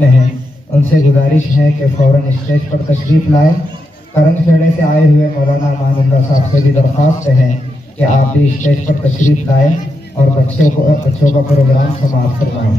में हैं, उनसे गुजारिश है कि फ़ौरन स्टेज पर तशरीफ़ लाएं। करंगखेड़े से आए हुए मौलाना अमानुल्लाह साहब से भी दरख्वास्त है कि आप भी स्टेज पर तशरीफ़ लाएं और बच्चों का प्रोग्राम समाप्त करवाएं।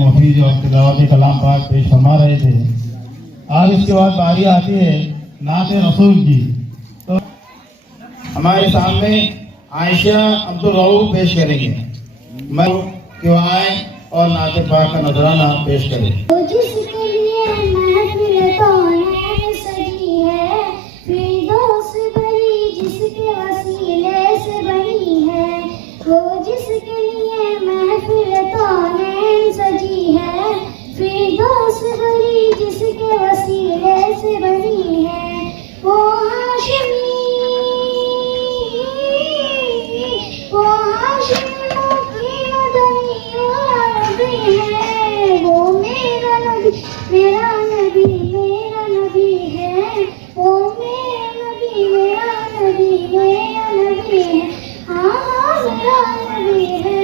मफीज और तिलावत कलाम पाक पेश फरमा रहे थे। आज इसके बाद बारी आती है नाते रसूल की। तो हमारे सामने आयशा अब्दुल रऊफ पेश करेंगे। मैं क्यों आए और नाते पाक का नजराना पेश करें। जिसके लिए महफिल कौन सजी है, फिरदौस भरी जिसके वसीले से बनी है, वो जिसके लिए महफिल कौन सजी है, फिरदौस भरी जिसके वसीले से बनी है, वो हाशिमी मेरा नबी है, वो मेरा नबी मेरा नबी है, हाँ मेरा नबी है,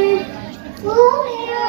वो मेरा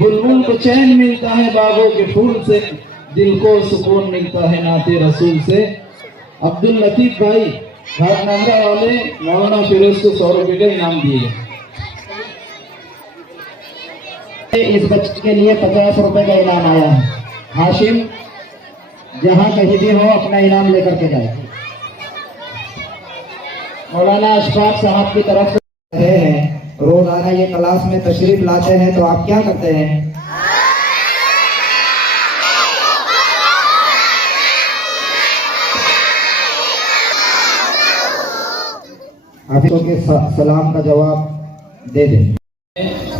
बुलबुल को चैन मिलता है बागों के फूल से, दिल को सुकून मिलता है नाते रसूल से। अब्दुल लतीफ भाई घाटनांदा वाले मौलाना फिरोज को 100 रुपए का इनाम दिए। इस बच्चे के लिए 50 रुपए का इनाम आया है। हाशिम जहाँ कहीं भी हो अपना इनाम लेकर के जाए। मौलाना अशफाक साहब की तरफ से रहे हैं, रोजाना ये क्लास में तशरीफ लाते हैं, तो आप क्या करते हैं? आप के सलाम का जवाब दे दें।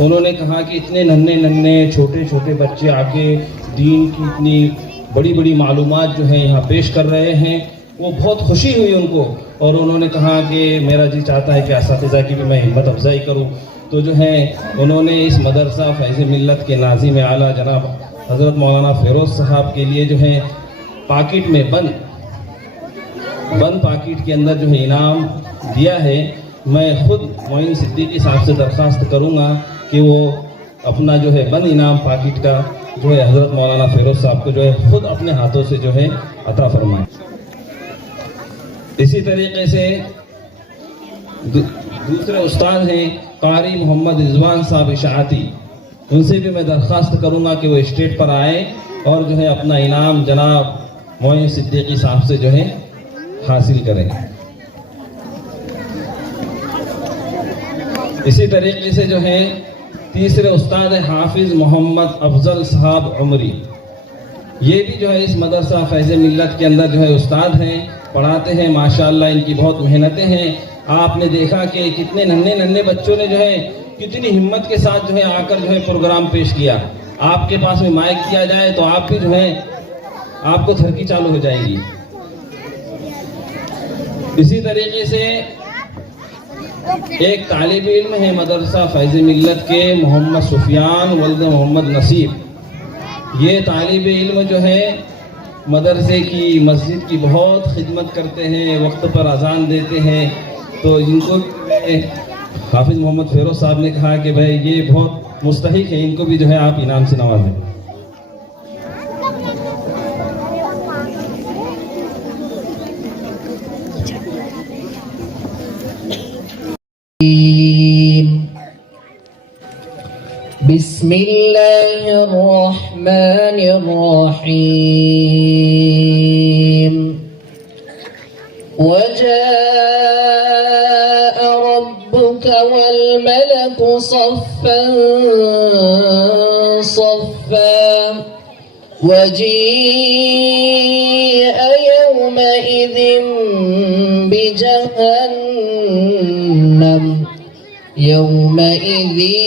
उन्होंने कहा कि इतने नन्हे छोटे छोटे बच्चे आके दीन की इतनी बड़ी बड़ी मालूमात जो है यहाँ पेश कर रहे हैं, वो बहुत खुशी हुई उनको। और उन्होंने कहा कि मेरा जी चाहता है कि असातिज़ा की भी मैं हिम्मत अफजाई करूँ। तो जो है उन्होंने इस मदरसा फैज़ मिल्लत के नाज़िम आला जनाब हज़रत मौलाना फ़िरोज़ साहब के लिए जो है पाकिट में बंद पाकिट के अंदर जो है इनाम दिया है। मैं खुद मोइन सिद्दीकी साहब से दरख्वास्त करूँगा कि वो अपना जो है बंद इनाम पाकिट का जो है हज़रत मौलाना फिरोज़ साहब को जो है खुद अपने हाथों से जो है अता फरमाए। इसी तरीके से दूसरे उस्ताद हैं कारी मोहम्मद रिजवान साहब इशाअती, उनसे भी मैं दरख्वास्त करूँगा कि वो स्टेज पर आए और जो है अपना इनाम जनाब मोइन सिद्दीकी साहब से जो है हासिल करें। इसी तरीके से जो है तीसरे उस्ताद है हाफिज़ मोहम्मद अफजल साहब उमरी, ये भी जो है इस मदरसा फैज़ मिल्लत के अंदर जो है उस्ताद हैं, पढ़ाते हैं। माशाअल्लाह इनकी बहुत मेहनतें हैं। आपने देखा कि कितने नन्हे नन्हे बच्चों ने जो है कितनी हिम्मत के साथ जो है आकर जो है प्रोग्राम पेश किया। आपके पास में माइक किया जाए तो आप भी जो है आपको थरकी चालू हो जाएगी। इसी तरीके से एक तालिब इल्म है मदरसा फैज़ मिल्लत के मोहम्मद सुफियान वल्द मोहम्मद नसीब। ये तालिब इल्म जो है मदरसे की मस्जिद की बहुत खिदमत करते हैं, वक्त पर अजान देते हैं। तो इनको हाफिज़ मोहम्मद फिरोज़ साहब ने कहा कि भाई ये बहुत मुस्तहिक है, इनको भी जो है आप इनाम से नवाजें। बिस्मिल्लाहिर्रहमानिर्रहीम। वजाअ रब्बुका वल मलकु सफ़्फ़न सफ़्फ़ा वजीअ यौमइज़िन बिजहन्नम यौमइज़िन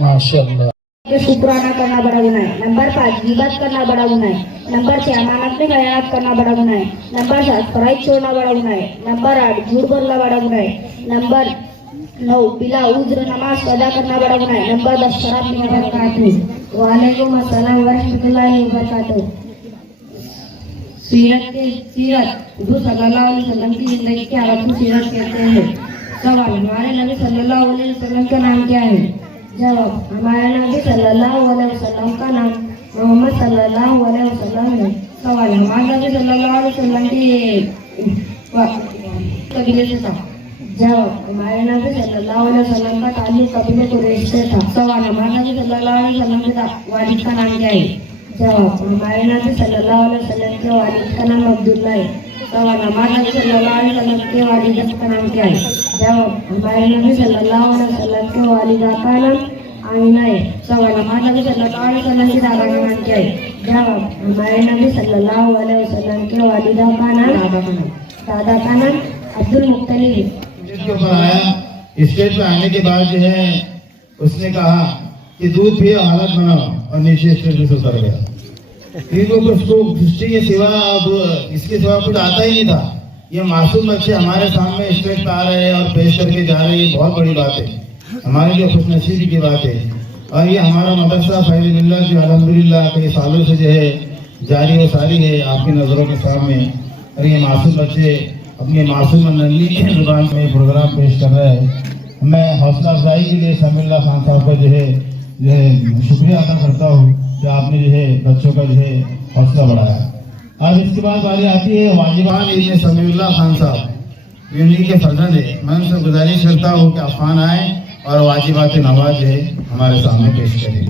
माशाअल्लाह। शुक्राना करना बड़ा गुनाह है। नंबर 5 गिबत करना बड़ा गुनाह है। नंबर 6 अमानत में खयानत करना बड़ा गुनाह है। नंबर 7 फराइज छोड़ना बड़ा गुनाह है। नंबर 8 झूठ बोलना बड़ा गुनाह है। नंबर 9 बिला उज्र नमाज अदा करना बड़ा गुनाह है। नंबर 10 शराब पीना बड़ा गुनाह है। वालेकुम अस्सलाम व रहमतुल्लाहि व बरकातहू। सीरत हुजूर सल्लल्लाहु अलैहि वसल्लम की जिंदगी की हालत को सीरत कहते हैं। सवाल हमारे नबी सल्लल्लाहु अलैहि वसल्लम का नाम क्या है? जवाब हमारे नबी सल्लल्लाहु अलैहि वसल्लम का नाम मोहम्मद सल्लल्लाहु अलैहि वसल्लम है। सवाल हमारे नबी सल्लल्लाहु अलैहि वसल्लम की कबीले से था। जवाब हमारे नबी सल्लल्लाहु अलैहि वसल्लम का ताल्लुक कबीले कुरैश से था। सवाल हमारे नबी सल्लल्लाहु अलैहि वसल्लम के वालिद का नाम क्या है? जवाब हमारे नबी सल्लल्लाहु अलैहि वसल्लम के वालिद का नाम अब्दुल्ला है। सवाल हमारे नबी सल्लल्लाहु अलैहि वसल्लम के वालिदा का नाम क्या है? जवाब हमारे नबी सल्लल्लाहु अलैहि वसल्लम के वालिदा का नाम आमिना है। सवाल हमारे नबी सल्लल्लाहु अलैहि वसल्लम के दादा का नाम क्या है? जवाब हमारे नबी सल्लल्लाहु अलैहि वसल्लम के वालिदा का नाम दादा का नाम अब्दुल मुत्तलिब है। स्टेज के ऊपर आया, स्टेज पे आने के बाद जो है उसने कहा कि दूध भी हालत बनाओ और नीचे स्टेज से उतर गया। क्योंकि उसको दृष्टि के सिवा इसके सिवा कुछ आता ही नहीं था। ये मासूम बच्चे हमारे सामने स्टेज पे आ रहे हैं और पेश करके जा रहे हैं, बहुत बड़ी बात है, हमारे लिए खुशनसीबी की बात है। और ये हमारा मदरसा फैज़ मिल्लत जो अल्हम्दुलिल्लाह कई सालों से जो है जारी व सारी है आपकी नज़रों के सामने। और ये मासूम बच्चे अपनी मासूम नन्ही जुबान में प्रोग्राम पेश कर रहे हैं। मैं हौसला अफजाई के लिए समीउल्लाह खान साहब का जो है शुक्रिया अदा करता हूँ कि आपने जो है बच्चों का जो है हौसला बढ़ाया। अब इसके बाद बारी आती है वाजिबान इब्न समीउल्लाह खान साहब, इन्हीं के फर्जंद है। मैं उनसे गुजारिश करता हूँ कि अफान आए और वाजिबात नवाज है हमारे सामने पेश करें।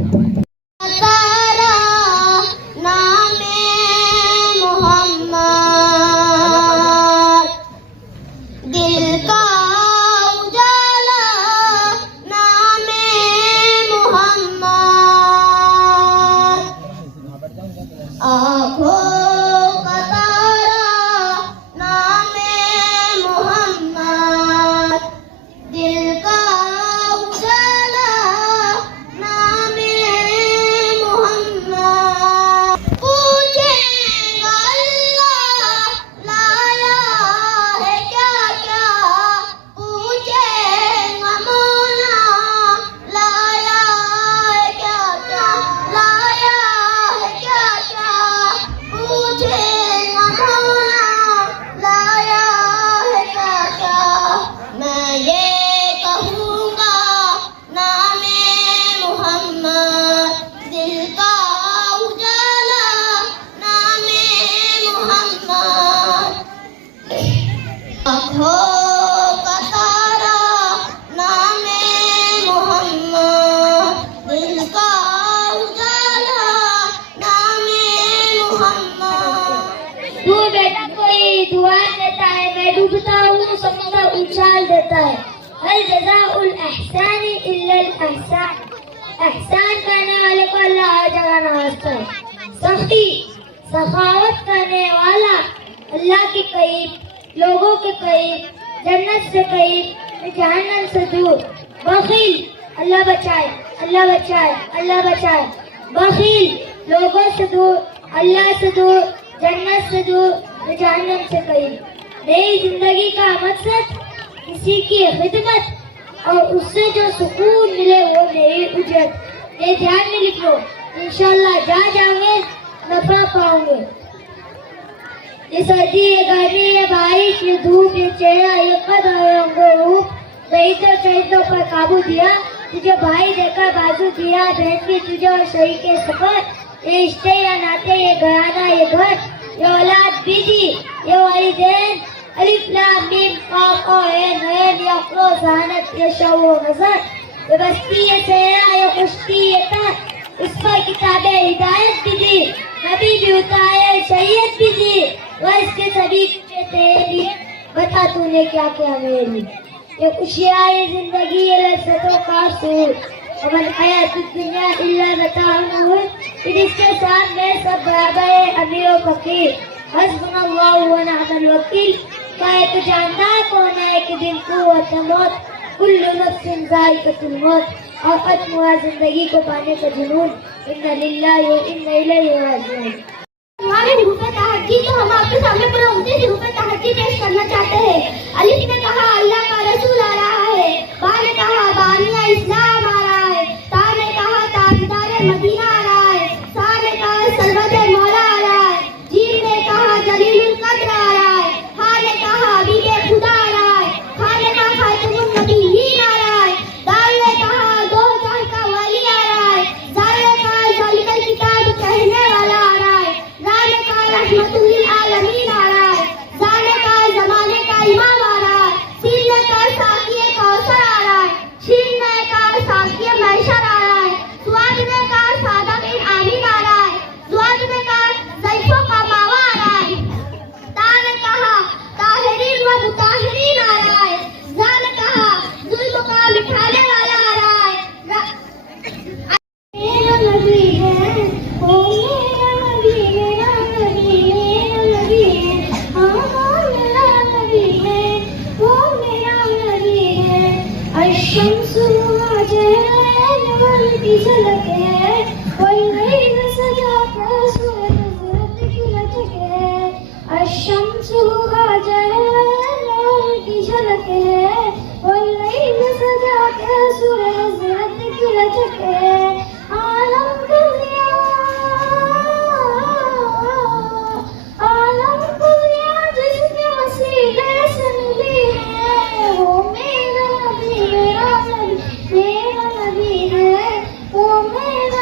डूबता हूँ समझता उछाल देता है। हल जज़ाउल एहसानी इल्लल एहसान, एहसान करने वाले को अल्लाह हर जगह नवाजता है। सख्ती सखावत करने वाला अल्लाह के करीब, लोगों के करीब, जन्नत से करीब, जहन्नम से दूर। बखील अल्लाह बचाए, अल्लाह बचाए, अल्लाह बचाए। बखील लोगों से दूर, अल्लाह से दूर, जन्नत से दूर, जहन्नम से करीब। मेरी जिंदगी का मकसद किसी की खिदमत और उससे जो सुकून मिले वो मेरी उजरत। ये ध्यान में लिख लो, इंशाल्लाह जहाँ जाओगे नफा पाओगे। ये सर्दी, ये गर्मी, ये बारिश, ये धूप, ये चेहरा, ये कद और रूप, शहीदों पर काबू दिया। तुझे भाई देकर बाजू दिया, बहन भी तुझे और शरीक के सफर। ये रिश्ते या नाते, ये घराना, ये घर, ये औलाद भी दी, ये वालिदैन। अलिफ लाम मीम काफ और ऐन या अक्लो ज़हानत, ये शौ नजर, ये बस्ती, ये चेहरा, ये खुश्की, ये तन। उस पर किताबें हिदायत भी दी, नबी भी उतारे, शरीयत भी दी। वह इसके सभी कुछ तेरे लिए, बता तूने क्या क्या मेरे लिए। ये खुशियाँ, ये जिंदगी, ये लज्जतों का सूर, अमन हयात दुनिया इल्ला मताउन। फिर इसके साथ में सब बराबर है, अमीर और फकीर। हस्बुनल्लाहु व निअमल वकील। मैं तो जानदार कौन है कि दिन कुव्वत मौत, कुल्लु नफ्सिन ज़ाइक़तुल मौत। और खत्म हुआ जिंदगी को पाने का जुनून। इन्ना लिल्लाहि व इन्ना इलैहि राजिऊन। हमारे रूपे तहज्जुद, तो हम आपके सामने पूरा 29 रूपे तहज्जुद पेश करना चाहते हैं। अलिफ ने कहा अल्लाह का रसूल आ रहा है, बा ने कहा बानिया इस्लाम आ रहा है, ता ने कहा ताजदार मदीना आ रहा है, सा ने कहा सरवत मौला आ रहा है, जीम ने कहा जलीलुल कद्र आ रहा है, हा ने कहा हबीबे खुदा आ रहा है, खा ने कहा खातमुन नबिय्यीन आ रहा है, दाल ने कहा दो जहां का वली आ रहा है, जाल ने कहा जालिकल किताब कहने वाला आ रहा है, रहमतुल लिल आलमीन आ रहा है, जाने का जमाने का इमाम आ रहा है, सीन ने का साकिए कौसर आ रहा है, शीन ने का साकिए मैशर आ रहा है, स्वाद ने का सादा बिन आमीन आ रहा है, स्वाद ने का ज़ैफों का मावा आ रहा है, ता ने कहा ताहिरीन व मुताहिरीन आ रहा है, जा ने कहा जुल्म का मिटाने वाला आ रहा है। मेरा नबी है, ओ मेरा नबी है, शम्स की झलक है, वल्लैल सजा का सूरज की लचक है। शम्स की झलक है, वल्लैल सजा का सूरज की लचक है। आलम दुनिया जिसके वसीले से मिली है, वो मेरा नबी, मेरा नबी है, वो मेरा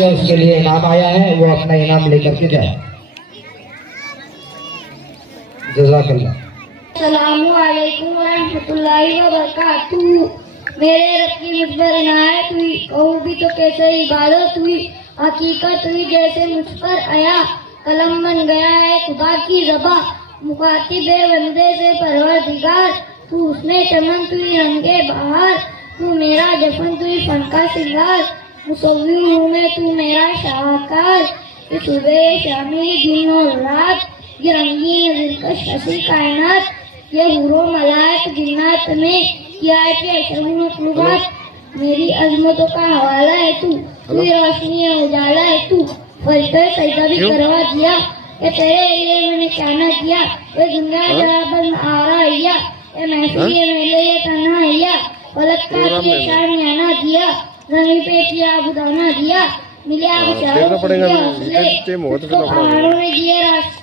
किया उसके लिए इनाम आया है, वो अपना इनाम लेकर के जाए। जज़ाकल्लाह। अस्सलामु अलैकुम रहमतुल्लाहि व बरकातुहू। मेरे रब की मुझ पर इनायत हुई, कहूँ भी तो कैसे इबादत हुई, हकीकत हुई जैसे मुझ पर आया, कलम बन गया है खुदा की ज़बा, मुखातिब बंदे से परवरदिगार, तू उसने चमन तू रंगे बहार, तू मेरा जफन तू फन का सिंगार, मुसव्विर हूँ मैं तू मेरा शाहकार, ये सुबह शामी दिन और रात, ये रंगीन दिलकश हसी कायनात, ये हुरो मलाइक जिन्नात में किया है कि अशरफुल मखलूकात, मेरी अजमतों का हवाला है तू रोशनी है उजाला है तू, फरिश्ते सजदा भी करवा दिया, ये तेरे लिए मैंने क्या ना किया, ये दुनिया जरा बंद आ रहा है, ये महफिल ये मेले ये तन्हा है, फलक का ये शान याना दिया, जमीन पे किया बुदाना दिया, मिले आप पहाड़ों में दिए रास्ते,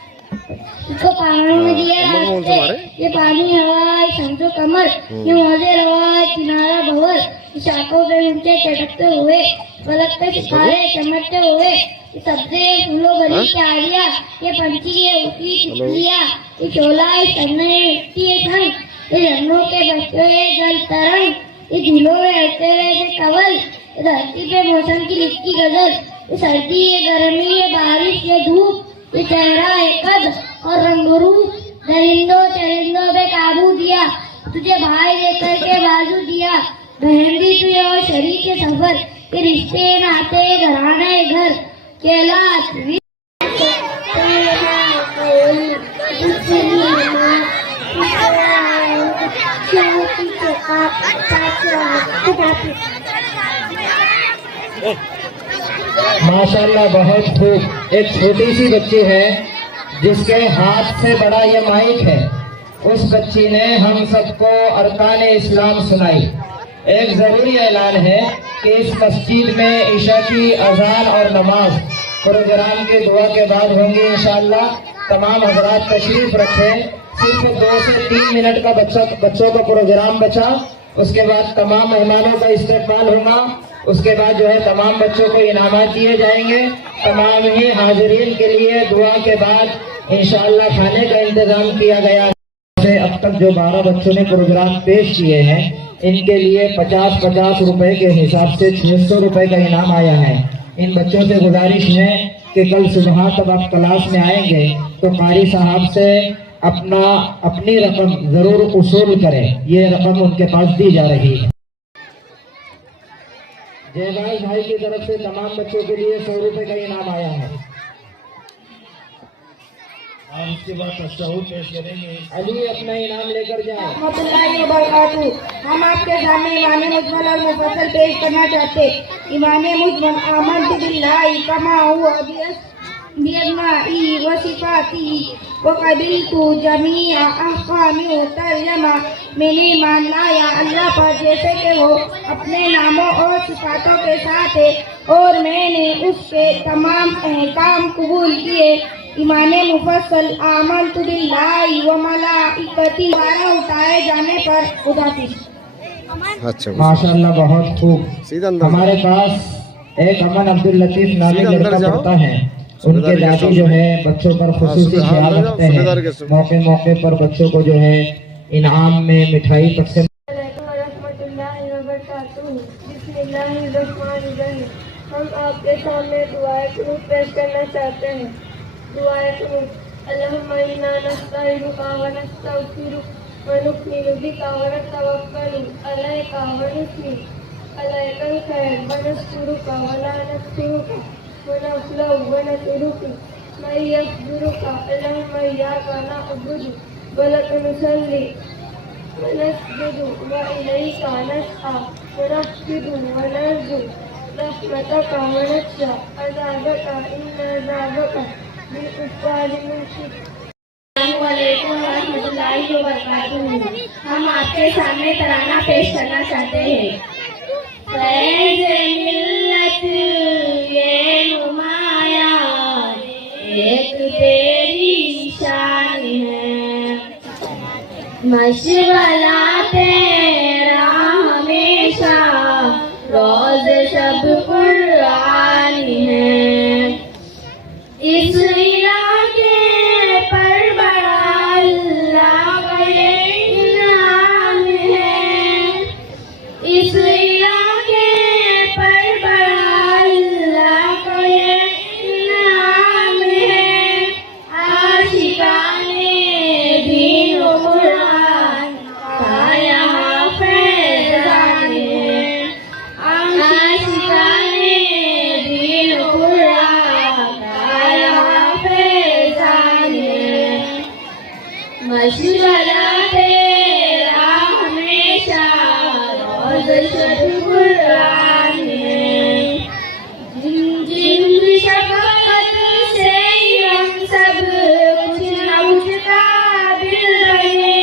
इसको पहाड़ों में दिए रास्ते, ये पानी हवा शमसो कमर, ये मौजे रवा किनारा भवर, शाखों पे ऊंचे चटकते हुए, फलक पे सितारे चमकते हुए, ये सब्जे फूलों भरी क्यारियां, ये पंछी ये उठी तितलियां, ये शोला ये सन्ने मिट्टी ये ठंड, ये झरनों के बच्चों ये जल तरंग, ये झीलों में रहते हुए ये कवल, ये धरती पे मौसम की लिखती गजल, ये सर्दी ये गर्मी ये बारिश ये धूप, ये चेहरा है कद और रंग रूप, दरिंदों चरिंदों पे काबू दिया, तुझे भाई देकर के बाजू दिया, बहन दी तुझे और शरीक के सफर, ये रिश्ते नाते घराना घर, केला माशाल्लाह बहुत खूब। एक छोटी सी बच्ची है जिसके हाथ से बड़ा ये माइक है, उस बच्ची ने हम सबको अरकान इस्लाम सुनाई। एक जरूरी ऐलान है कि इस मस्जिद में ईशा की अजान और नमाज प्रोग्राम के दुआ के बाद होंगी इंशाअल्लाह। तमाम हजरात तशरीफ रखें। सिर्फ 2 से 3 मिनट का बच्चों का प्रोग्राम बचा, उसके बाद तमाम मेहमानों का इस्तेमाल होगा, उसके बाद जो है तमाम बच्चों को इनामात दिए जाएंगे। तमाम ही हाजिरीन के लिए दुआ के बाद इंशाअल्लाह खाने का इंतजाम किया गया है। अब तक जो 12 बच्चों ने प्रोग्राम पेश किए हैं, इनके लिए 50-50 रुपए के हिसाब से 600 रुपए का इनाम आया है। इन बच्चों से गुजारिश है कि कल सुबह तब आप क्लास में आएंगे तो कारी साहब से अपनी रकम जरूर उसूल करें। ये रकम उनके पास दी जा रही है। जयबाज भाई की तरफ से तमाम बच्चों के लिए 100 रुपए का इनाम आया है। और उसके बाद तशहूद पेश करेंगे। अली अपना इनाम लेकर जाए। हम आपके सामने ईमान मुजमल और मुफस्सल पेश करना चाहते। ईमान मुजमल आमनतु बिल्लाहि कमा हुवा बिअस्माइही व सिफातिही व क़बिलतु जमीअ अहकामिही तर्जमा। मैंने ईमान लाया अल्लाह पर जैसे कि वो अपने नामों और सिफातों के साथ है, और मैंने उसके तमाम अहकाम कबूल किए। ईमान मुफस्सल आमनतु बिल्लाहि व मलाइकतिही द्वारा उठाए जाने पर खुदाफिज। अच्छा माशाल्लाह बहुत खूब। हमारे पास एक अमन अब्दुल लतीफ नामी लड़का पढ़ता है। उनके दादी जो है बच्चों पर खुसूसी ख्याल रखते हैं। मौके मौके पर बच्चों को जो है इनाम में मिठाई तकसीम। हम आपके सामने दुआए कुनूत पेश करना चाहते हैं। दुआए कुनूत। अल्लाहुम्मा इन्ना नस्तईनुका व नस्तगफिरुका व नु'मिनु बिका व नतवक्कलु अलैका व नुस्नी अलैकल खैर व नस्कुरुका व ला नक्फुरुका व नफ्लहु व नतरुकु मै यस्जुरुका। अल्लाहुम्मा इय्याका नअबुदु व लका नुसल्ली व नस्जुदु व इलैका नस्आ व नहफिदु व नरजु रहमतका व नख्शा अज़ाबका इन्ना अज़ाबका बिल-कुफ़्फ़ारि मुनशिद। अस्सलामुअलैकुम रहमतुल्लाहि व बरकातुहू। हम आपके सामने तराना पेश करना चाहते हैं। फैज़ मिल्लत ये नुमाया एक तेरी शान है, मशगला तेरा हमेशा रोज़ शब कुरान है। इस इलाके पर बड़ा अल्लाह का ये इनाम है। इस इलाके पर बड़ा अल्लाह का ये इनाम है। आशिकाने दीन व कुरान का यहाँ फैज़ान है। आशिकाने दीन व कुरान का यहाँ फैज़ान है। मशगला तेरा हमेशा रोज़ शब कुरान है। जिन शफ़क़त से हम सब कुछ न कुछ काबिल बने।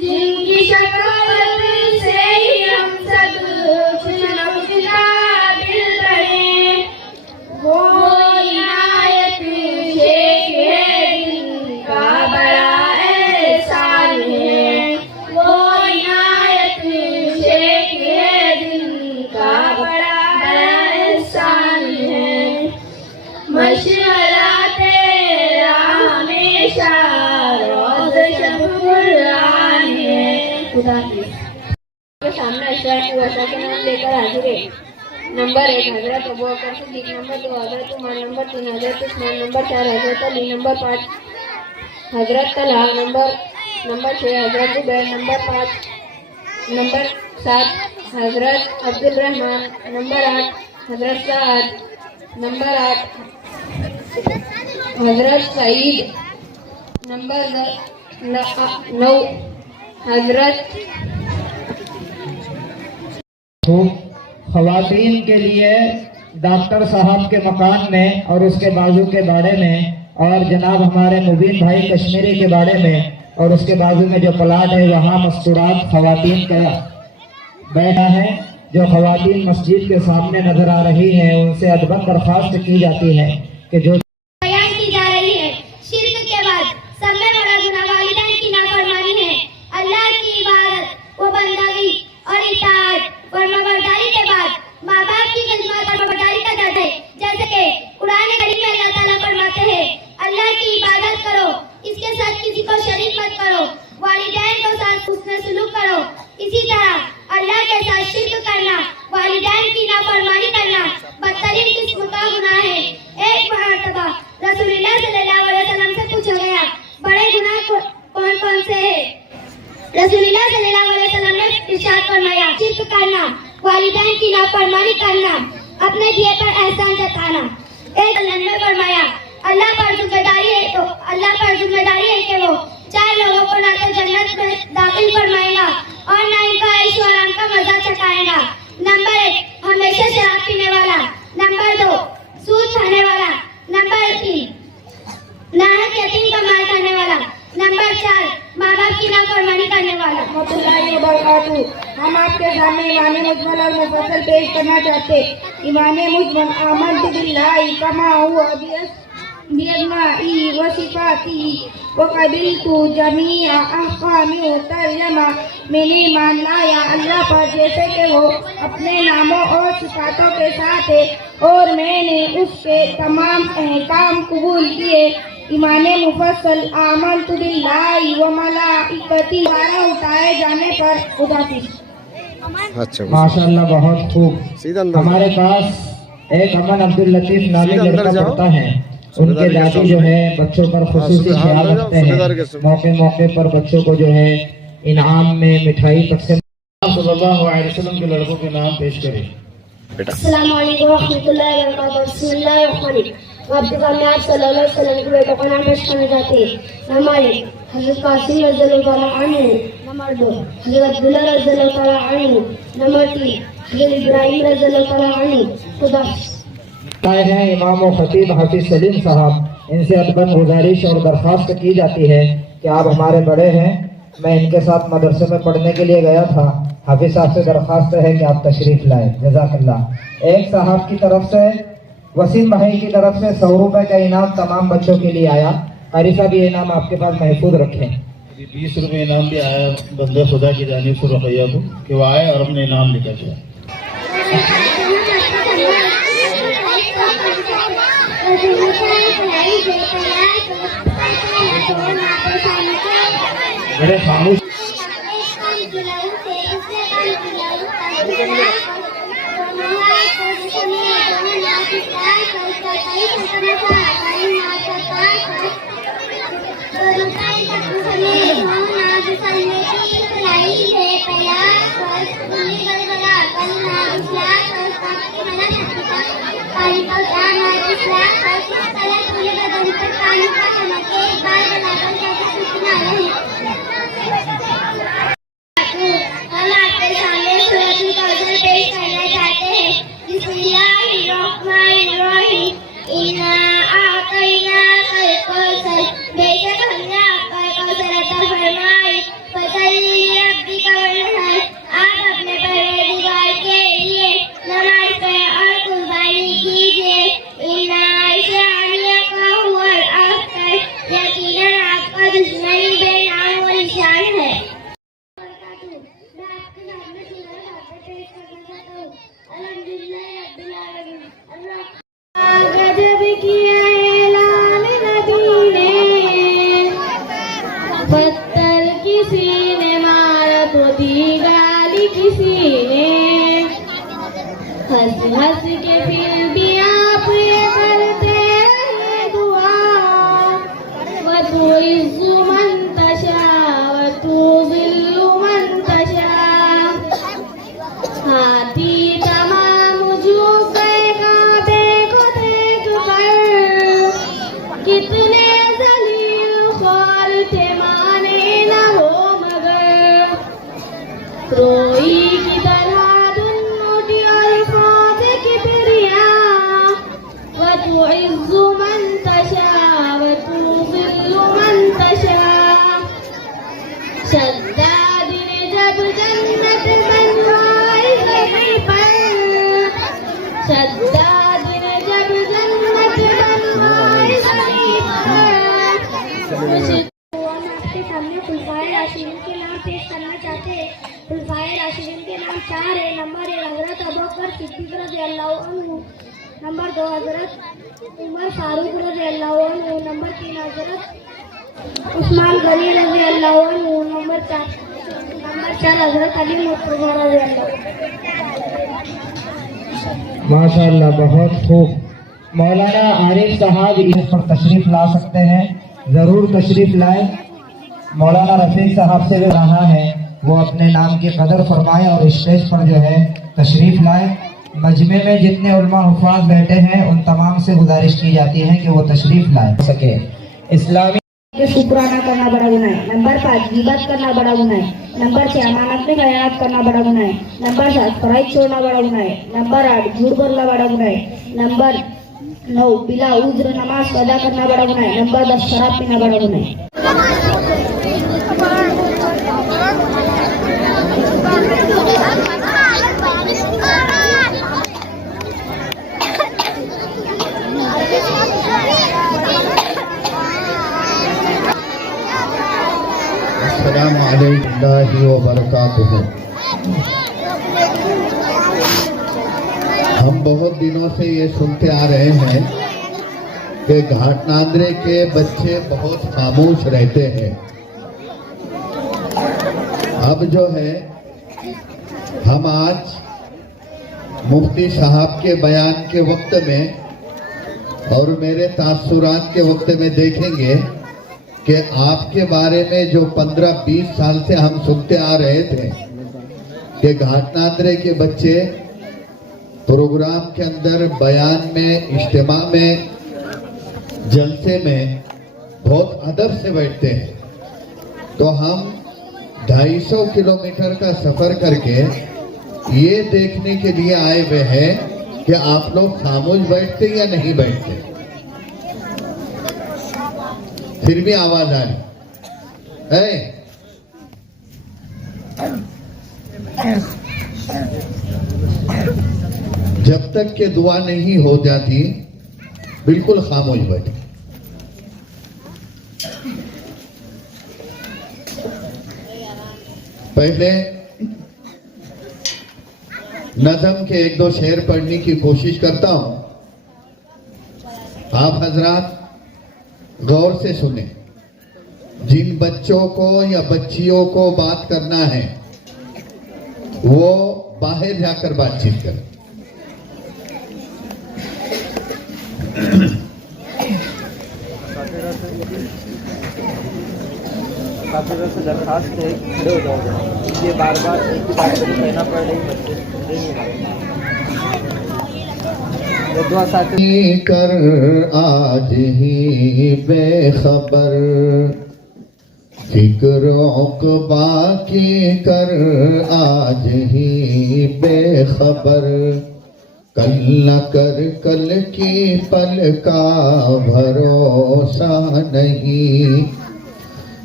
जिनकी शफ़क़त से हम सब कुछ न कुछ काबिल बने। वो इनायत शेख है जिनका बड़ा एहसान है। वो इनायत शेख है जिनका बड़ा एहसान है। मशगला तेरा हमेशा रोज़ शब कुरान है। खुदा के सामने अशरा की वशा के नाम लेकर हाजिर है। नंबर 1 हजरत अबू बकर सिद्दीक, नंबर 2 हजरत उमर, नंबर 3 हजरत उस्मान, नंबर 4 हजरत अली, नंबर 5 हजरत तलहा, नंबर 6 हजरत जुबैर, नंबर 7 हजरत अब्दुल रहमान, नंबर 8 हजरत साद, नंबर 8 हजरत सईद, नंबर 9 हजरत तो खवातीन के लिए डॉक्टर साहब के मकान में और उसके बाजू के बाड़े में, और जनाब हमारे मुबीन भाई कश्मीरी के बाड़े में, और उसके बाजू में जो प्लाट है वहाँ मस्तूरात खवातीन का बैठा है। जो खवातीन मस्जिद के सामने नजर आ रही हैं उनसे अदबन दरख्वास्त की जाती है कि जो बयान की जा रही है। शिर्क के बाद सब में बड़ा गुनाह वालिदैन की नाफरमानी है। अल्लाह की इबादत व बंदगी और इताअत फरमाबरदारी के बाद माँ बाप की खिदमत और फरमाबरदारी का दर्द है। जैसे कि कुरान करीम में अल्लाह ताला फरमाते हैं, अल्लाह की इबादत करो, इसके साथ किसी को शरीक मत करो, वालिदैन के साथ हुस्न सलूक करो। इसी तरह अल्लाह के साथ शिर्क करना, वालिदैन की नाफरमानी करना बदतरीन किस्म का गुनाह है। एक मरतबा रसूलुल्लाह सल्लल्लाहु अलैहि वसल्लम से पूछा गया, बड़े गुनाह कौन कौन से हैं? रसूलुल्लाह सल्लल्लाहु अलैहि वसल्लम ने इरशाद फरमाया, शिर्क करना, वालिदैन की नाफरमानी करना, अपने दिए पर एहसान जताना। एक ने फरमाया, अल्लाह पर जिम्मेदारी है कि वो 4 लोगों को ना तो जन्नत में दाखिल फरमाएगा और ना इनका ऐशो आराम का मजा चखाएगा। नंबर 1 हमेशा शराब पीने वाला, नंबर 2 सूद खाने वाला, नंबर 3 नाहक यतीम का माल खाने वाला, नंबर 4 माँ बाप की नाफरमानी करने वाला। हम आपके सामने ईमान मुजमल और मुफस्सल पेश करना चाहते। ईमान मुजमल आमनतु बिल्लाहि कमा हुवा बिअस्माइही व सिफातिही व क़बिलतु जमीअ अहकामिही व तर्जमा। मैंने ईमान लाया अल्लाह पर जैसे कि वो अपने नामों और सिफातों के साथ है, और मैंने उसके तमाम अहकाम कबूल किए। ईमान मुफस्सल आमनतु बिल्लाहि व मलाइकतिही द्वारा उठाए जाने पर खुदाफिज। अच्छा माशाअल्लाह बहुत खूब। हमारे पास एक अमन अब्दुल लतीफ नामी लड़का पढ़ता है। उनके दादी जो है बच्चों पर खुसूसी ख्याल रखते हैं। मौके मौके पर बच्चों को जो है इनाम में मिठाई तकसीम। सल्लल्लाहु अलैहि वसल्लम के लड़कों के नाम पेश करें। अस्सलाम वालेकुम रहमतुल्लाहि व बरकातहू। बिस्मिल्लाहिर रहमानिर रहीम। आपके सामने आज सल्लल्लाहु अलैहि वसल्लम के बेटों का नाम पेश करने जाते हैं। नंबर 1 हज़रत कासिम रज़ियल्लाहु तआला अन्हु, नंबर 2 हज़रत अब्दुल्लाह रज़ियल्लाहु तआला अन्हु, नंबर 3 हज़रत इब्राहिम रज़ियल्लाहु तआला अन्हु। खुदा हैं इमाम व खतीब हाफिज सलीम साहब, इनसे अदबन गुजारिश और दरख्वास्त की जाती है कि आप हमारे बड़े हैं, मैं इनके साथ मदरसे में पढ़ने के लिए गया था। हाफिज साहब से दरख्वास्त है कि आप तशरीफ लाएं। जज़ाकल्लाह। एक साहब की तरफ से, वसीम भाई की तरफ से 100 रुपए का इनाम तमाम बच्चों के लिए आया। कारी साहब ये इनाम आपके पास महफूज रखें। 20 रुपए इनाम भी आया बंदे खुदा की जानिब से रुकैया को कि वो आए और अपने इनाम लेकर जाए। मेरे खामोश हम आपके सामने सूरतुल कौसर पेश करना चाहते हैं। बिस्मिल्लाहिर्रहमानिर्रहीम। इन्ना आतैनाकल कौसर। बेशक हमने आपका कौसर अता फरमाई। फसल्लि लिरब्बिका वनहर। आप अपने परवरदिगार के लिए नमाज पढ़ें और कुर्बानी कीजिए। इन्ना शानिअका हुवल अब्तर। यकीनन आपका दुश्मन बेनाम व निशान है। गजब किया ऐलान नबी ने, पत्थर किसी ने मारा तो दी गाली किसी ने। हंस हंस के फिर भी आप ये करते रहे दुआ। वतु इज्जु मन तशा वतु जिल्लु मन तशा। हाथी तमाम झुक गए काबे को देख कर। कितने जलील ख्वार थे माने न वो मगर। रोई की तरह दुन्नुटी और खाद की प्रिया। वतु इज्जु मन तशा वतु जिल्लु मन तशा। शद्दाद ने जब जन्नत बनवाई ज़मीन पर। शद्दाद ने जब जन्नत बनवाई ज़मीन पर। हम आपके सामने खुलफाए राशिदीन के नाम पेश करना चाहते हैं। खुलफाए राशिदीन के नाम 4 है। नंबर 1 हज़रत अबू बकर सिद्दीक़ रज़ियल्लाहु अन्हु। नंबर 2 हज़रत उमर फारूक रज़ियल्लाहु अन्हु। नंबर 3 हज़रत उस्मान गनी रज़ियल्लाहु अन्हु। नंबर 4 हज़रत अली मुर्तज़ा रज़ियल्लाहु अन्हु। माशाअल्लाह, बहुत खूब। मौलाना आरिफ साहब इस पर तशरीफ ला सकते हैं, जरूर तशरीफ लाए। मौलाना रफीक साहब से भी रहा है वो अपने नाम की कदर फरमाए और स्टेज पर जो है तशरीफ लाए। मजमे में जितने उलमा हुफ़ाज़ बैठे हैं उन तमाम से गुजारिश की जाती है कि वो तशरीफ लाए सके। इस्लामी शुक्राना करना बड़ा गुनाह है। नंबर 5 गिबत करना बड़ा गुनाह है। नंबर 6 अमानत में खयानत करना बड़ा गुनाह है। नंबर 7 फराइज छोड़ना बड़ा गुनाह है। नंबर 8 झूठ बोलना बड़ा गुनाह है। नंबर 9 बिला उज्र नमाज अदा करना बड़ा गुनाह है। नंबर 10 शराब पीना बड़ा गुनाह है। अस्सलामु अलैकुम व बरकातुहू। हम बहुत दिनों से ये सुनते आ रहे हैं कि घाटनांद्रे के बच्चे बहुत खामोश रहते हैं। अब जो है हम आज मुफ्ती साहब के बयान के वक्त में और मेरे तासुरात के वक्त में देखेंगे कि आपके बारे में जो 15-20 साल से हम सुनते आ रहे थे कि घाटनांद्रे के बच्चे प्रोग्राम के अंदर, बयान में, इज्तिमा में, जलसे में बहुत अदब से बैठते हैं। तो हम 250 किलोमीटर का सफर करके ये देखने के लिए आए हुए हैं कि आप लोग खामोश बैठते या नहीं बैठते। फिर भी आवाज आ रही है। जब तक के दुआ नहीं हो जाती बिल्कुल खामोश बैठे। पहले नज़म के 1-2 शेर पढ़ने की कोशिश करता हूं। आप हजरात गौर से सुने, जिन बच्चों को या बच्चियों को बात करना है वो बाहर जाकर बातचीत करें। से दरखास्त है खड़े हो जाओ, ये बार बार एक ही बात कहना पड़ रही, बच्चे समझ नहीं रहे। दुआ साथी कर आज ही बेखबर, फिक्र उक़बा की कर आज ही बेखबर, कल न कर कल की पल का भरोसा नहीं,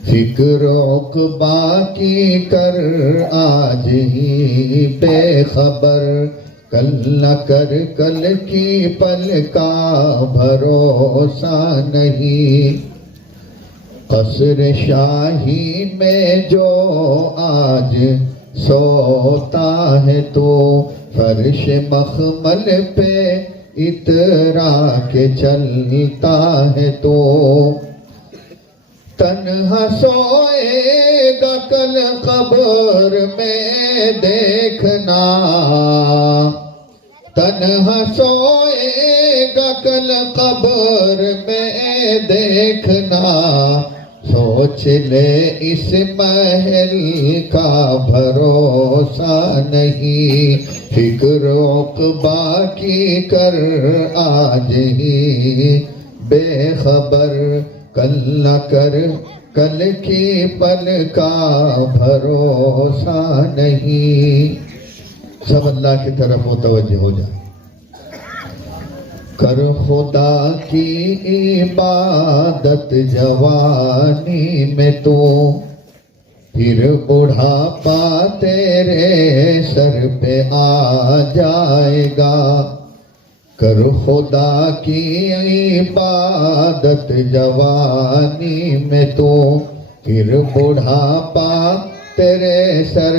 फिक्र उक़बा की कर आज ही बेखबर, कल न कर कल की पल का भरोसा नहीं, क़स्र शाही में जो आज सोता है तो फर्श मखमल पे इतरा के चलता है तो, तन्हा सोएगा कल कब्र में देखना, तन्हा सोएगा कल कब्र में देखना, सोच ले इस महल का भरोसा नहीं, फिक्र उक़बा की कर आज ही बेखबर, कल न कर कल की पल का भरोसा नहीं। सब अल्लाह की तरफ मुतवज्जह हो जाए। कर खुदा की इबादत जवानी में तो, फिर बुढ़ापा तेरे सर पे आ जाएगा, कर खुदा की इबादत जवानी में तो, फिर बुढ़ापा तेरे सर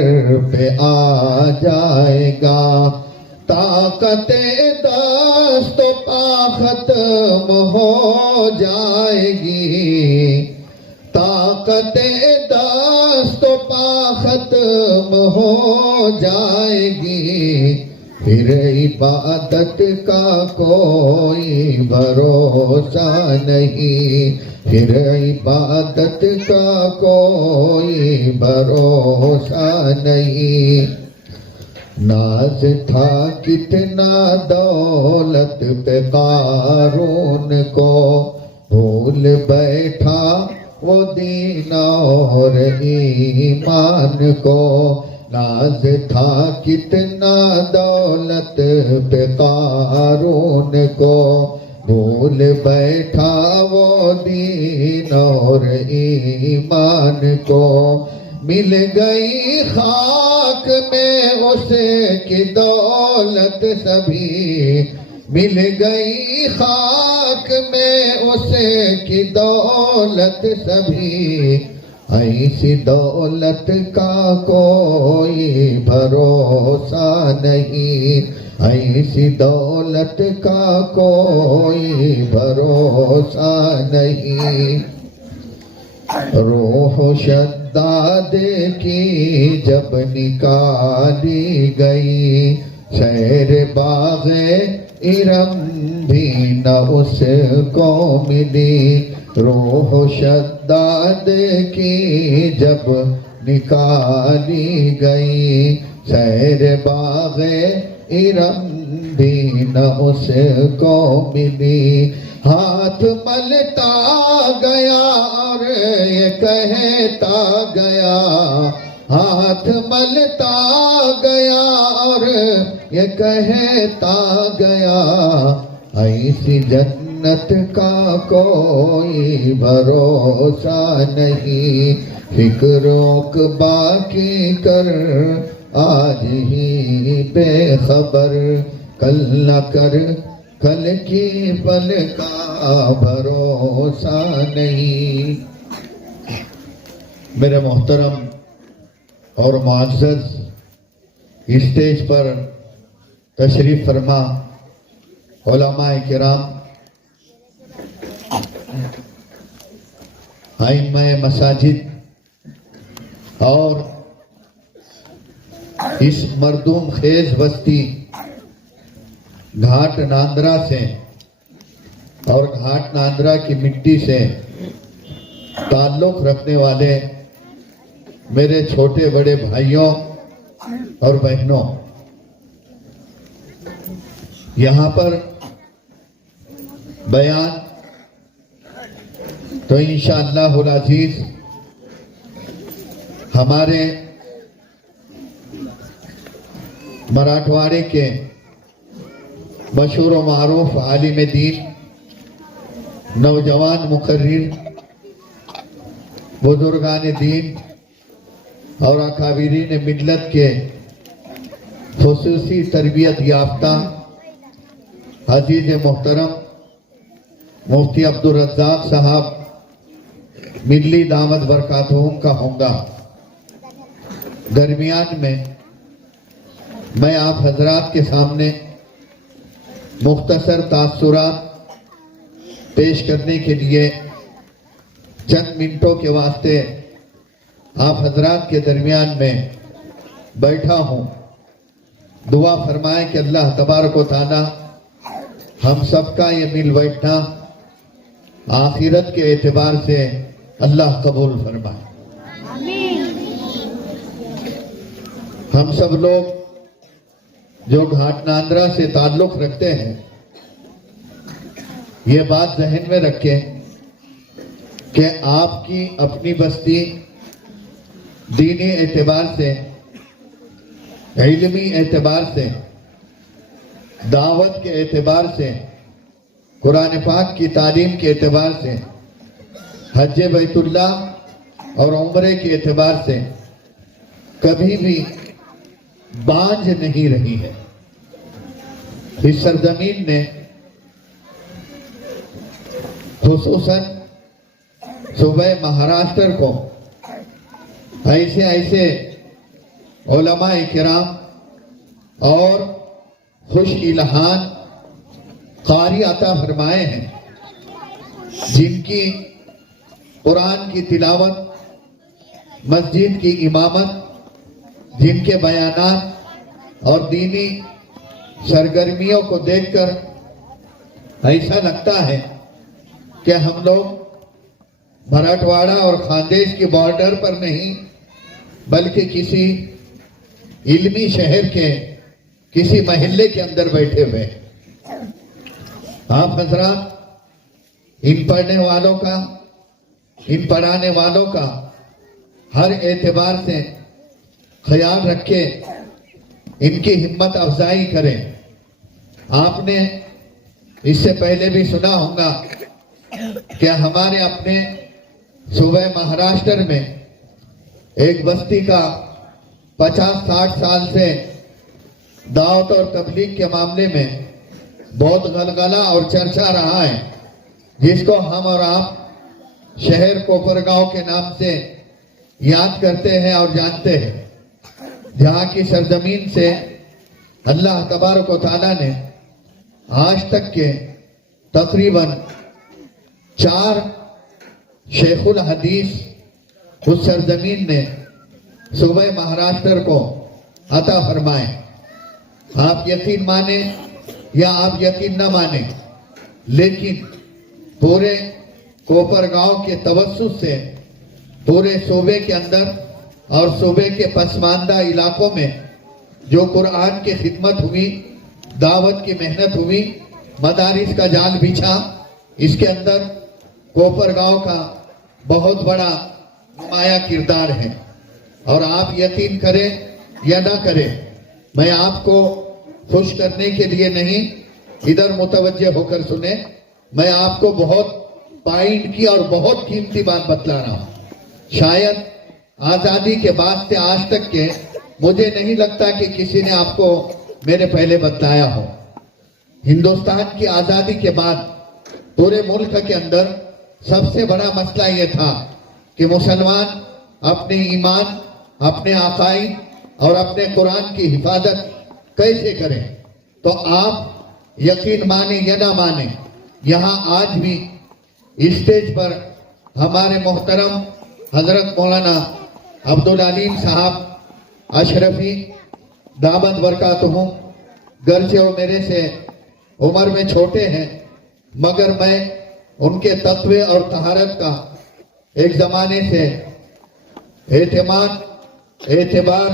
पे आ जाएगा, ताकते दस्त पा खत्म हो जाएगी, ताकते दस्त पा खत्म हो जाएगी, फिर इबादत का कोई भरोसा नहीं, फिर इबादत का कोई भरोसा नहीं। नाज था कितना दौलत पे कारून को, भूल बैठा वो दीन और ईमान को, नाज था कितना दौलत पे कारून को, भूल बैठा वो दीन और ईमान को, मिल गई खाक में उसे की दौलत सभी, मिल गई खाक में उसे की दौलत सभी, ऐसी दौलत का कोई भरोसा नहीं, ऐसी दौलत का कोई भरोसा नहीं। रूह शद्दाद की जब निकाली गई, शहर बाग़े इरम भी न उसको मिली, रूह शद्दाद की जब निकाली गई, शहर बाग़े इरम भी न उसको मिली, हाथ मलता गया और ये कहता गया, हाथ मलता गया और ये कहता गया, ऐसी जन्नत का कोई भरोसा नहीं, फिक्र उक़बा की कर आज ही बेखबर, कल न कर कल की पल का भरोसा नहीं। मेरे मोहतरम और मुअज़्ज़ज़ स्टेज पर तशरीफ फरमा उलमाए किराम, आइम्मा मसाजिद और इस मरदूम खेज बस्ती घाट नांद्रा से और घाट नांद्रा की मिट्टी से ताल्लुक रखने वाले मेरे छोटे बड़े भाइयों और बहनों, यहाँ पर बयान तो इंशाअल्लाहुल अजीज हमारे मराठवाड़े के मशहूर व मारूफ आलिम दीन, नौजवान मुकर्रिर, बुजुर्गान दीन और अकाबिरीन मिल्लत के खुसूसी तरबियत याफ्ता अजीज मोहतरम मुफ्ती अब्दुल रज़्ज़ाक़ साहब मिल्ली दामद बरकातहुम का होगा। दरमियान में मैं आप हजरात के सामने मुख्तसर तासुरात पेश करने के लिए चंद मिनटों के वास्ते आप हजरात के दरमियान में बैठा हूँ। दुआ फरमाए कि अल्लाह तबारक व तआला हम सबका ये मिल बैठना आखिरत के एतबार से अल्लाह कबूल फरमाए। हम सब लोग जो घाट नांद्रा से ताल्लुक रखते हैं, ये बात जहन में रखें कि आपकी अपनी बस्ती दीनी एतबार से, इल्मी एतबार से, दावत के एतबार से, कुरान पाक की तालीम के एतबार से, हज बैतुल्लाह और उम्रे के एतबार से कभी भी बांझ नहीं रही है। इस सरजमीन ने खुसूसन सूबे महाराष्ट्र को ऐसे ऐसे उलमाए किराम और खुश इल्हान कारी अता फरमाए हैं, जिनकी कुरान की तिलावत, मस्जिद की इमामत, जिनके बयानात और दीनी सरगर्मियों को देखकर ऐसा लगता है कि हम लोग मराठवाड़ा और खानदेश के बॉर्डर पर नहीं बल्कि किसी इल्मी शहर के किसी महल्ले के अंदर बैठे हुए। आप हजरात इन पढ़ने वालों का, इन पढ़ाने वालों का हर एतबार से ख्याल रखें, इनकी हिम्मत अफजाई करें। आपने इससे पहले भी सुना होगा कि हमारे अपने सूबे महाराष्ट्र में एक बस्ती का 50-60 साल से दावत और तबलीग के मामले में बहुत गलगला और चर्चा रहा है, जिसको हम और आप शहर कोपरगांव के नाम से याद करते हैं और जानते हैं, जहाँ की सरजमीन से अल्लाह तबारक व तआला ने आज तक के तकरीबन 4 शेखुल हदीस उस सरजमीन ने सूबे महाराष्ट्र को अता फरमाए। आप यकीन माने या आप यकीन न माने, लेकिन पूरे कोपरगांव के तवस्सुस से पूरे सूबे के अंदर और सूबे के पसमानदा इलाकों में जो कुरान की खिदमत हुई, दावत की मेहनत हुई, मदारिस का जाल बिछा, इसके अंदर कोपरगांव का बहुत बड़ा नुमाया किरदार है। और आप यकीन करें या ना करें, मैं आपको खुश करने के लिए नहीं, इधर मुतवज्जे होकर सुने, मैं आपको बहुत पॉइंट की और बहुत कीमती बात बतला रहा हूं। शायद आजादी के बाद से आज तक के मुझे नहीं लगता कि किसी ने आपको मेरे पहले बतलाया हो। हिंदुस्तान की आजादी के बाद पूरे मुल्क के अंदर सबसे बड़ा मसला यह था कि मुसलमान अपने ईमान, अपने अकाईद और अपने कुरान की हिफाजत कैसे करें। तो आप यकीन माने या ना माने, यहाँ आज भी स्टेज पर हमारे मोहतरम हजरत मौलाना अब्दुल अलीम साहब अशरफी दामद बरकातुहुम, गर्चे वो मेरे से उम्र में छोटे हैं, मगर मैं उनके तत्वे और तहारत का एक जमाने से एतबार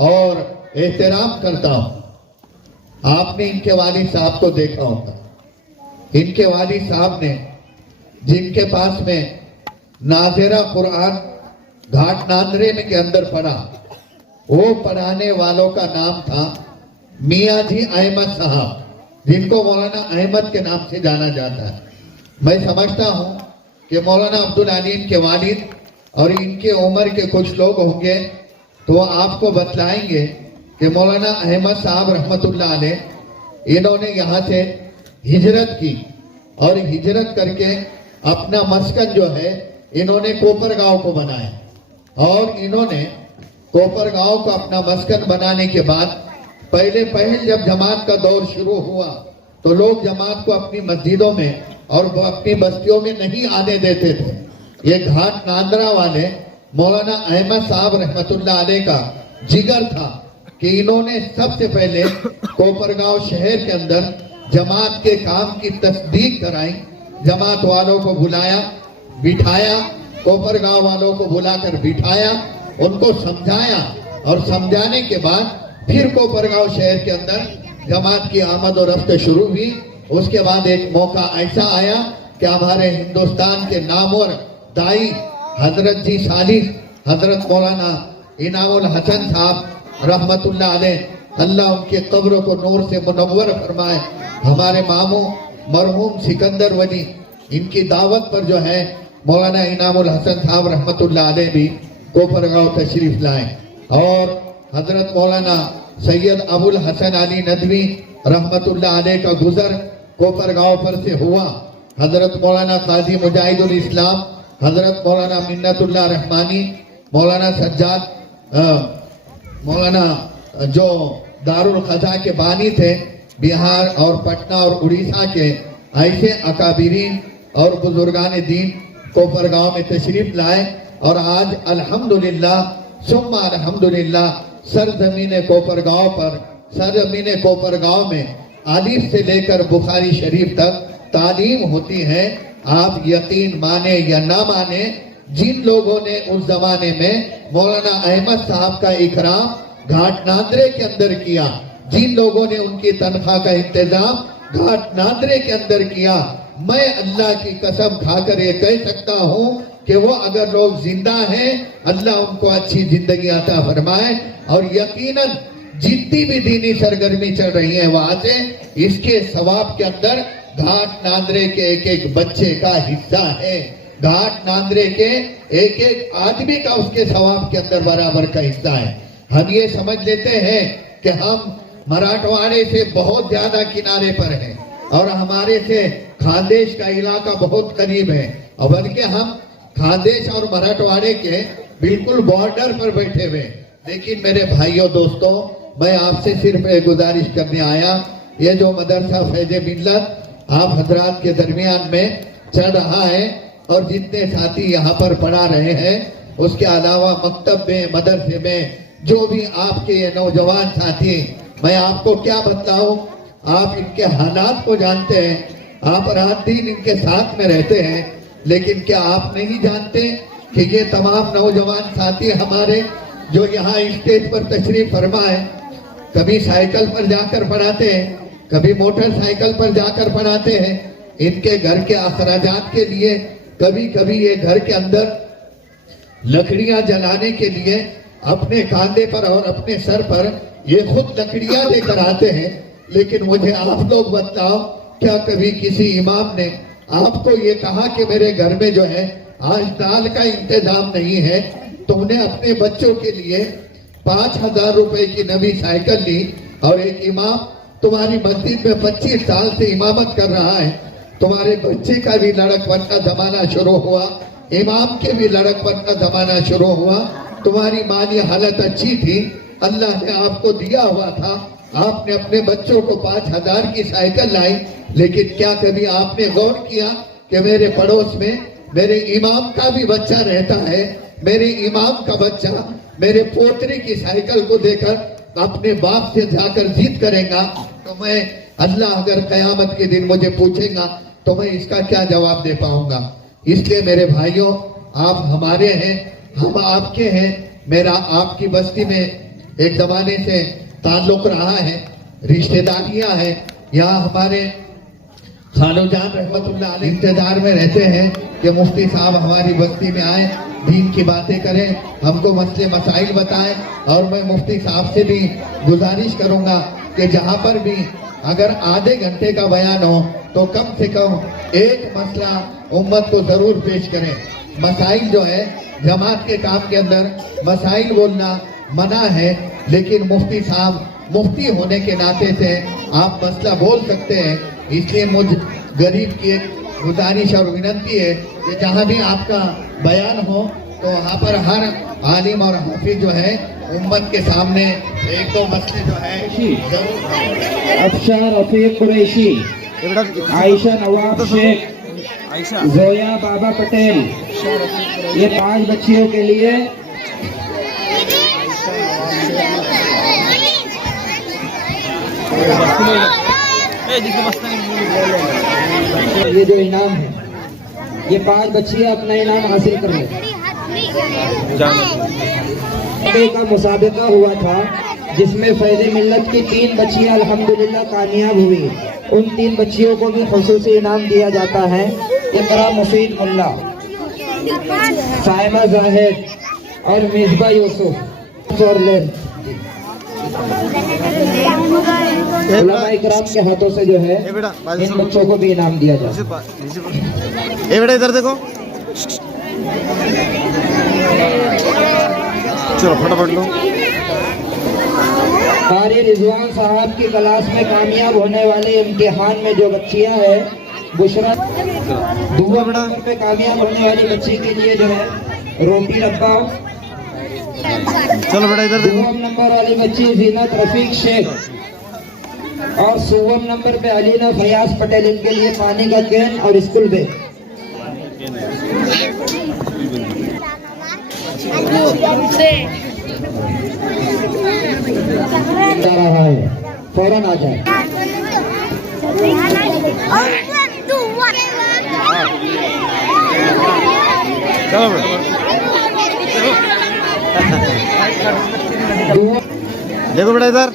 और एहतराम करता हूं। आपने इनके वालिद साहब को देखा होगा। इनके वालिद साहब ने, जिनके पास में नाज़िरा कुरान घाट नांदरे में के अंदर पढ़ा, वो पढ़ाने वालों का नाम था मियाँ जी अहमद साहब, जिनको मौलाना अहमद के नाम से जाना जाता है। मैं समझता हूँ कि मौलाना अब्दुल अलीम के वालिद और इनके उम्र के कुछ लोग होंगे तो आपको बतलाएंगे कि मौलाना अहमद साहब रहमतुल्लाह अलैह, इन्होंने यहाँ से हिजरत की और हिजरत करके अपना मस्कन जो है इन्होंने कोपरगांव को बनाया। और इन्होंने कोपरगांव को अपना मस्कन बनाने के बाद पहले जब जमात का दौर शुरू हुआ तो लोग जमात को अपनी मस्जिदों में और अपनी बस्तियों में नहीं आने देते थे। ये घाट नांदरा वाले मौलाना अहमद साहब रहमतुल्लाह अलैह का जिगर था कि इन्होंने सबसे पहले कोपरगांव शहर के अंदर जमात के काम की तस्दीक कराई। जमात वालों को बुलाया, बिठाया, कोपरगांव वालों को बुलाकर बिठाया, उनको समझाया और समझाने के बाद फिर कोपरगांव शहर के अंदर जमात की आमद और रफ्त शुरू हुई। उसके बाद एक मौका ऐसा आया कि हमारे हिंदुस्तान के नामवर दाई हजरत जी सालिस हजरत मौलाना इनामुल हसन साहब रहमतुल्लाह अलैह, अल्लाह उनके कब्र को नूर से मुनव्वर फरमाए, हमारे मामू मरहूम सिकंदर वली, इनकी दावत पर जो है मौलाना इनामुल हसन साहब रहमतुल्लाह अलैह भी कोपरगांव तशरीफ लाए। और हजरत मौलाना सैयद अबुल हसन अली नदवी रहमतुल्लाह अलैह का गुजर कोपरगांव पर से हुआ। हजरत मौलाना काजी मुजाहिदुल इस्लाम, हजरत मौलाना मिन्नतुल्लाह रहमानी, मौलाना सज्जाद, मौलाना जो दारुल खजा के बानी थे बिहार और पटना और उड़ीसा के, ऐसे अकाबिरीन और बुजुर्गान दीन कोपरगांव में तशरीफ लाए। और आज अल्हम्दुलिल्लाह सुम्मा अल्हम्दुलिल्लाह सरजमीन कोपरगांव में आलिफ से लेकर बुखारी शरीफ तक तालीम होती है। आप यकीन माने या ना माने, जिन लोगों ने उस जमाने में मौलाना अहमद साहब का इकराम घाट नांदरे के अंदर किया, जिन लोगों ने उनकी तनख्वाह का इंतजाम घाट नांदरे के अंदर किया, मैं अल्लाह की कसम खाकर ये कह सकता हूँ कि वो अगर लोग जिंदा हैं, अल्लाह उनको अच्छी जिंदगी अता फरमाए। और यकीनन जितनी भी दीनी सरगर्मी चल रही है वहां से, इसके सवाब के अंदर घाट नांदरे के एक एक बच्चे का हिस्सा है, घाट नांदरे के एक एक आदमी का उसके सवाब के अंदर बराबर का हिस्सा है। हम ये समझ लेते हैं कि हम मराठवाड़े से बहुत ज्यादा किनारे पर हैं और हमारे से खानदेश का इलाका बहुत करीब है, और बल्कि हम खानदेश और मराठवाड़े के बिल्कुल बॉर्डर पर बैठे हुए। लेकिन मेरे भाइयों दोस्तों, मैं आपसे सिर्फ एक गुजारिश करने आया, ये जो मदरसा फैज़े मिल्लत आप हजरात के दरमियान में चल रहा है और जितने साथी यहाँ पर पढ़ा रहे हैं, उसके अलावा मकतब में, मदरसे में जो भी आपके ये नौजवान साथी, मैं आपको क्या बताऊं, आप इनके हालात को जानते हैं, आप रात दिन इनके साथ में रहते हैं, लेकिन क्या आप नहीं जानते कि ये तमाम नौजवान साथी हमारे जो यहाँ स्टेज पर तशरीफ फरमा है, कभी साइकिल पर जाकर पढ़ाते हैं, कभी मोटरसाइकिल पर जाकर पढ़ाते हैं, इनके घर के अखराजात के लिए कभी कभी ये घर के अंदर लकड़ियां जलाने के लिए अपने कांधे पर और अपने सर पर ये खुद लकड़ियां लेकर आते हैं। लेकिन मुझे आप लोग बताओ, क्या कभी किसी इमाम ने आपको ये कहा कि मेरे घर में जो है आज दाल का इंतजाम नहीं है, तुमने अपने बच्चों के लिए 5,000 रुपए की नवी साइकिल ली और एक इमाम तुम्हारी मस्जिद में 25 साल से इमामत कर रहा है, तुम्हारे बच्चे का भी लड़कपन का जमाना शुरू हुआ, इमाम के भी लड़कपन का जमाना शुरू हुआ, तुम्हारी माली हालत अच्छी थी, अल्लाह ने आपको दिया हुआ था, आपने अपने बच्चों को 5,000 की साइकिल लाई, लेकिन क्या कभी आपने गौर किया कि मेरे पड़ोस में मेरे इमाम का भी बच्चा रहता है, मेरे इमाम का बच्चा मेरे पोतरे की साइकिल को देखकर अपने बाप से जाकर जिद करेगा, तो मैं अल्लाह अगर कयामत के दिन मुझे पूछेगा तो मैं इसका क्या जवाब दे पाऊंगा। इसलिए मेरे भाइयों, आप हमारे हैं, हम आपके हैं। मेरा आपकी बस्ती में एक जमाने से ताल्लुक रहा है, रिश्तेदारियां हैं। यहाँ हमारे खालूजान रहमतुल्लाह अलैह इंतजार में रहते हैं कि मुफ्ती साहब हमारी बस्ती में आए, दीन की बातें करें, हमको मसले मसाइल बताएं। और मैं मुफ्ती साहब से भी गुजारिश करूंगा कि जहाँ पर भी अगर आधे घंटे का बयान हो तो कम से कम एक मसला उम्मत को जरूर पेश करें। मसाइल जो है, जमात के काम के अंदर मसाइल बोलना मना है, लेकिन मुफ्ती साहब मुफ्ती होने के नाते से आप मसला बोल सकते हैं। इसलिए मुझ गरीब की एक गुजारिश और विनती है कि जहाँ भी आपका बयान हो तो वहाँ पर हर आलिम और हाफिज जो है उम्मत के सामने एक दो मसले जो है जरूर। अफशार रफीक कुरैशी, आयशा नवाब शेख, जोया बाबा पटेल, ये 5 बच्चियों के लिए ये जो इनाम है, ये 5 बच्चियां अपना इनाम हासिल कर रहे हैं। का मुसाबिका हुआ था जिसमें फैज़ मिल्लत की 3 बच्चियां अल्हम्दुलिल्लाह कामयाब हुई। उन 3 बच्चियों को भी खुसूसी इनाम दिया जाता है। इकरा मुफीद मुल्ला, साइमा जाहिद और मिसबा यूसुफ उलमा इकराम के हाथों से जो है इन बच्चों को भी इनाम दिया जाता है। बेटा इधर देखो, चलो फटाफट लो। कारी रिजवान साहब की क्लास में कामयाब होने वाले इम्तिहान में जो बच्चियां हैं, बुशरा दूसरा नंबर पे कामयाब होने वाली बच्ची के लिए जो है रोटी डब्बा। चलो बेटा इधर देखो। 2 नंबर वाली बच्ची जीनत रफीक शेख और 100 नंबर पे अलीना फयाज पटेल, इनके लिए पानी का कैन और स्कूल बैग जा रहा है। फौरन आ जाए। देखो बेटा इधर,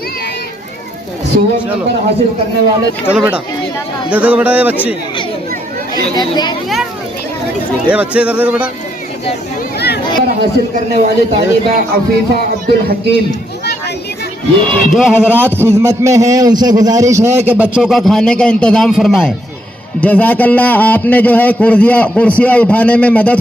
100 नंबर हासिल करने वाले। चलो बेटा इधर देखो बेटा, ये बच्चे इधर देखो बेटा। हासिल करने वाली तालिबा अफीफा अब्दुल हकीम। जो हजरात खिदमत में हैं उनसे गुजारिश है कि बच्चों का खाने का इंतजाम फरमाएं। जज़ाकल्लाह, आपने जो है कुर्सियाँ उठाने में मदद